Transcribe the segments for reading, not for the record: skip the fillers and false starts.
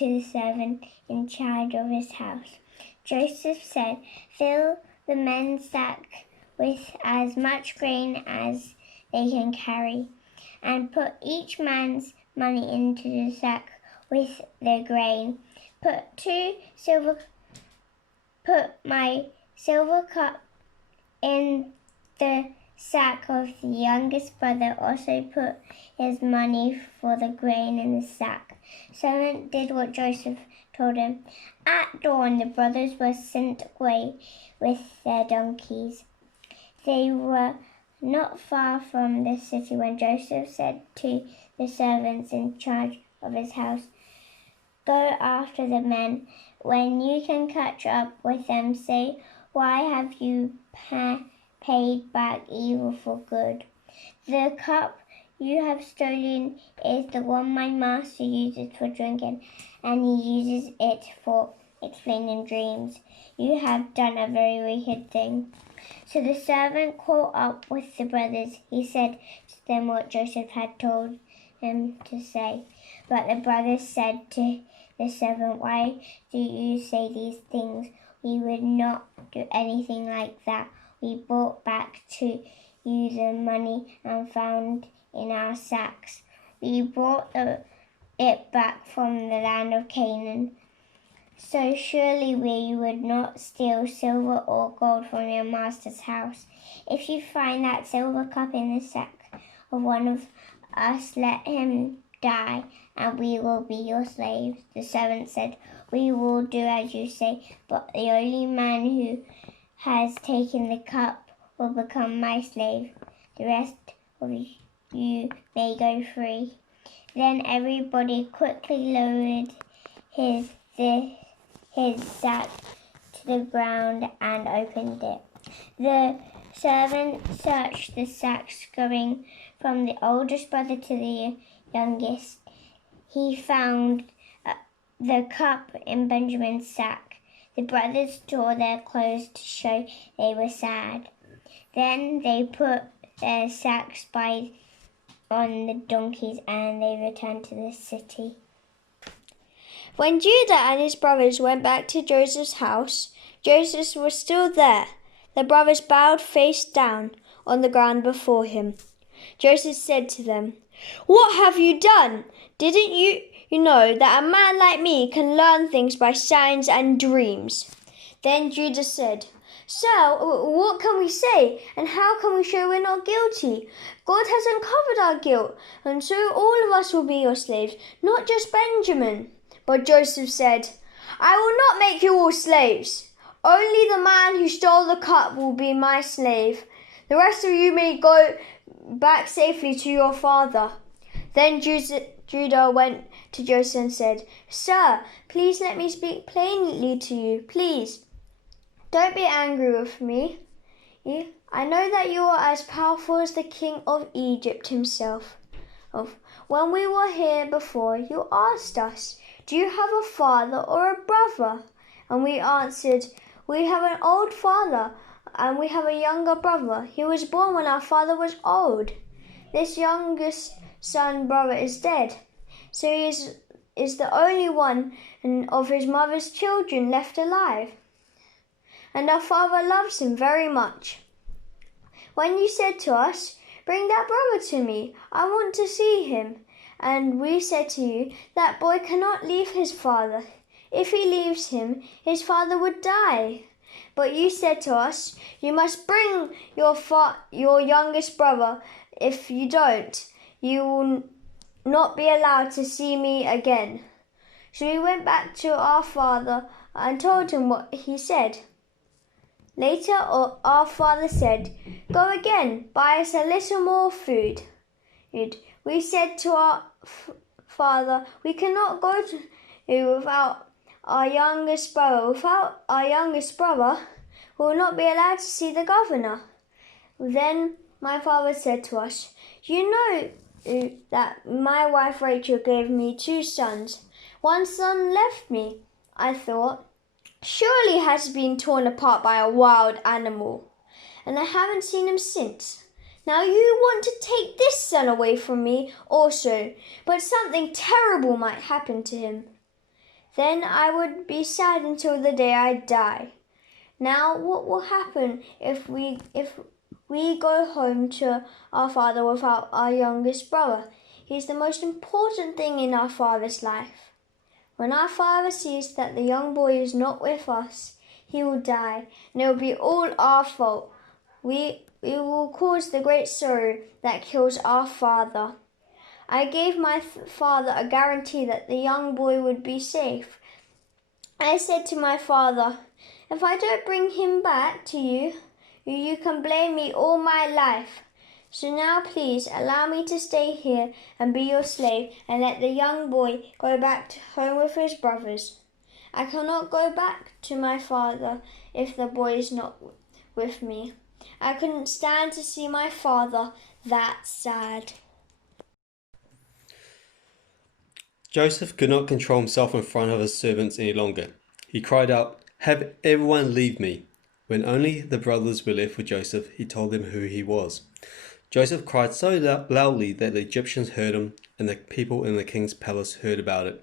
to the servant in charge of his house. Joseph said, "Fill the men's sack with as much grain as they can carry, and put each man's money into the sack with the grain. Put my silver cup in the sack of the youngest brother. Also put his money for the grain in the sack." Servant did what Joseph told him. At dawn, the brothers were sent away with their donkeys. They were not far from the city when Joseph said to the servants in charge of his house, "Go after the men. When you can catch up with them, say, 'Why have you paid back evil for good? The cup you have stolen is the one my master uses for drinking, and he uses it for explaining dreams. You have done a very wicked thing.'" So the servant caught up with the brothers. He said to them what Joseph had told him to say. But the brothers said to the servant, "Why do you say these things? We would not do anything like that. We brought back to you the money and found in our sacks. We brought it back from the land of Canaan. So surely we would not steal silver or gold from your master's house. If you find that silver cup in the sack of one of us, let him die, and we will be your slaves." The servant said, "We will do as you say, but the only man who has taken the cup will become my slave. The rest of you may go free." Then everybody quickly lowered his sack to the ground and opened it. The servant searched the sacks, going from the oldest brother to the youngest. He found the cup in Benjamin's sack. The brothers tore their clothes to show they were sad. Then they put their sacks on the donkeys and they returned to the city. When Judah and his brothers went back to Joseph's house, Joseph was still there. The brothers bowed face down on the ground before him. Joseph said to them, "What have you done? Didn't you know that a man like me can learn things by signs and dreams?" Then Judah said, "Sir, what can we say, and how can we show we're not guilty? God has uncovered our guilt, and so all of us will be your slaves, not just Benjamin." But Joseph said, "I will not make you all slaves. Only the man who stole the cup will be my slave. The rest of you may go back safely to your father." Then Judah went to Joseph and said, "Sir, please let me speak plainly to you. Please, don't be angry with me. I know that you are as powerful as the king of Egypt himself. When we were here before, you asked us, 'Do you have a father or a brother?' And we answered, 'We have an old father, and we have a younger brother. He was born when our father was old. This youngest brother is dead, so he is the only one of his mother's children left alive. And our father loves him very much. When you said to us, 'Bring that brother to me, I want to see him,' and we said to you, 'That boy cannot leave his father. If he leaves him, his father would die.' But you said to us, 'You must bring your youngest brother. If you don't, you will not be allowed to see me again.' So we went back to our father and told him what he said. Later our father said, 'Go again, buy us a little more food.' We said to our father, 'We cannot go without our youngest brother. Without our youngest brother, we will not be allowed to see the governor.' Then my father said to us, 'You know that my wife Rachel gave me 2 sons. One son left me. I thought, surely he has been torn apart by a wild animal, and I haven't seen him since. Now you want to take this son away from me also, but something terrible might happen to him.' Then I would be sad until the day I die. Now what will happen if we go home to our father without our youngest brother? He's the most important thing in our father's life. When our father sees that the young boy is not with us, he will die, and it will be all our fault. We will cause the great sorrow that kills our father. I gave my father a guarantee that the young boy would be safe. I said to my father, if I don't bring him back to you, you can blame me all my life. So now please allow me to stay here and be your slave and let the young boy go back home with his brothers. I cannot go back to my father if the boy is not with me. I couldn't stand to see my father that sad. Joseph could not control himself in front of his servants any longer. He cried out, "Have everyone leave me." When only the brothers were left with Joseph, he told them who he was. Joseph cried so loudly that the Egyptians heard him, and the people in the king's palace heard about it.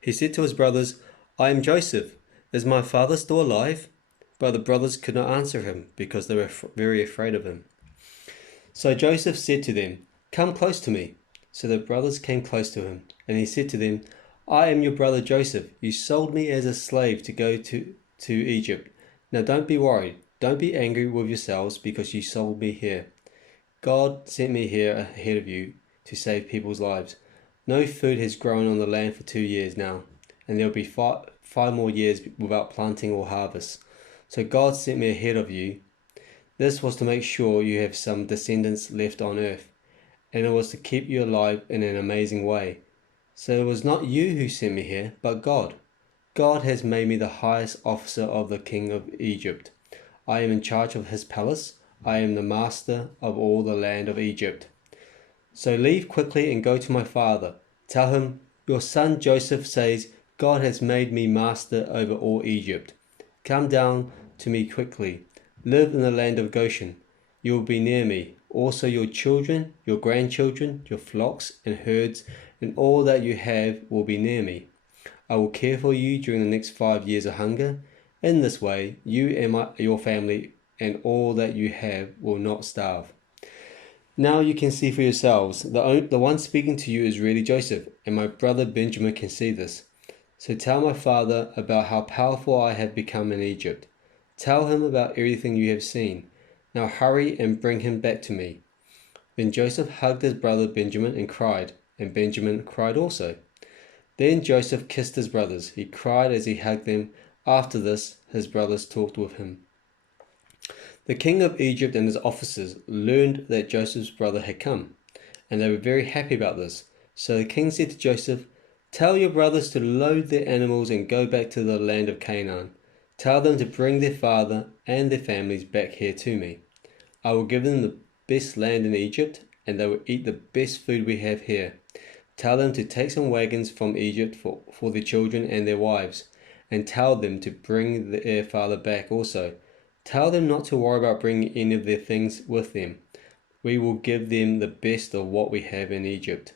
He said to his brothers, "I am Joseph. Is my father still alive?" But the brothers could not answer him, because they were very afraid of him. So Joseph said to them, "Come close to me." So the brothers came close to him, and he said to them, "I am your brother Joseph. You sold me as a slave to go to Egypt. Now don't be worried. Don't be angry with yourselves because you sold me here. God sent me here ahead of you to save people's lives. No food has grown on the land for 2 years now, and there will be five more years without planting or harvest. So God sent me ahead of you. This was to make sure you have some descendants left on earth, and it was to keep you alive in an amazing way. So it was not you who sent me here, but God. God has made me the highest officer of the king of Egypt. I am in charge of his palace. I am the master of all the land of Egypt. So leave quickly and go to my father. Tell him, your son Joseph says, God has made me master over all Egypt. Come down to me quickly. Live in the land of Goshen. You will be near me. Also your children, your grandchildren, your flocks and herds, and all that you have will be near me. I will care for you during the next 5 years of hunger. In this way, you and your family and all that you have will not starve. Now you can see for yourselves, the one speaking to you is really Joseph, and my brother Benjamin can see this. So tell my father about how powerful I have become in Egypt. Tell him about everything you have seen. Now hurry and bring him back to me." Then Joseph hugged his brother Benjamin and cried, and Benjamin cried also. Then Joseph kissed his brothers. He cried as he hugged them. After this, his brothers talked with him. The king of Egypt and his officers learned that Joseph's brother had come, and they were very happy about this. So the king said to Joseph, "Tell your brothers to load their animals and go back to the land of Canaan. Tell them to bring their father and their families back here to me. I will give them the best land in Egypt, and they will eat the best food we have here. Tell them to take some wagons from Egypt for their children and their wives, and tell them to bring their father back also. Tell them not to worry about bringing any of their things with them. We will give them the best of what we have in Egypt."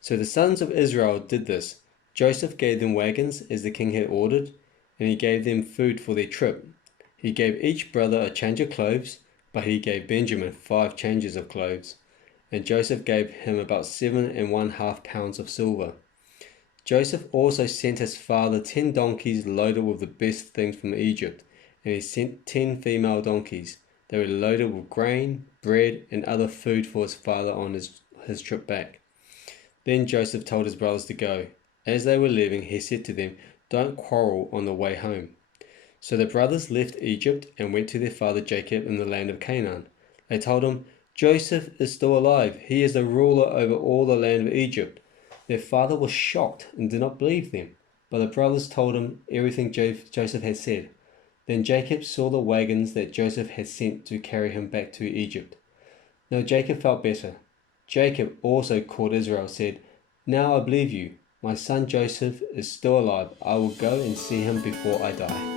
So the sons of Israel did this. Joseph gave them wagons as the king had ordered, and he gave them food for their trip. He gave each brother a change of clothes, but he gave Benjamin 5 changes of clothes. And Joseph gave him about 7½ pounds of silver. Joseph also sent his father 10 donkeys loaded with the best things from Egypt, and he sent 10 female donkeys. They were loaded with grain, bread, and other food for his father on his trip back. Then Joseph told his brothers to go. As they were leaving, he said to them, "Don't quarrel on the way home." So the brothers left Egypt and went to their father Jacob in the land of Canaan. They told him, "Joseph is still alive. He is the ruler over all the land of Egypt." Their father was shocked and did not believe them, but the brothers told him everything Joseph had said. Then Jacob saw the wagons that Joseph had sent to carry him back to Egypt. Now Jacob felt better. Jacob also called Israel, said, "Now I believe you. My son Joseph is still alive. I will go and see him before I die."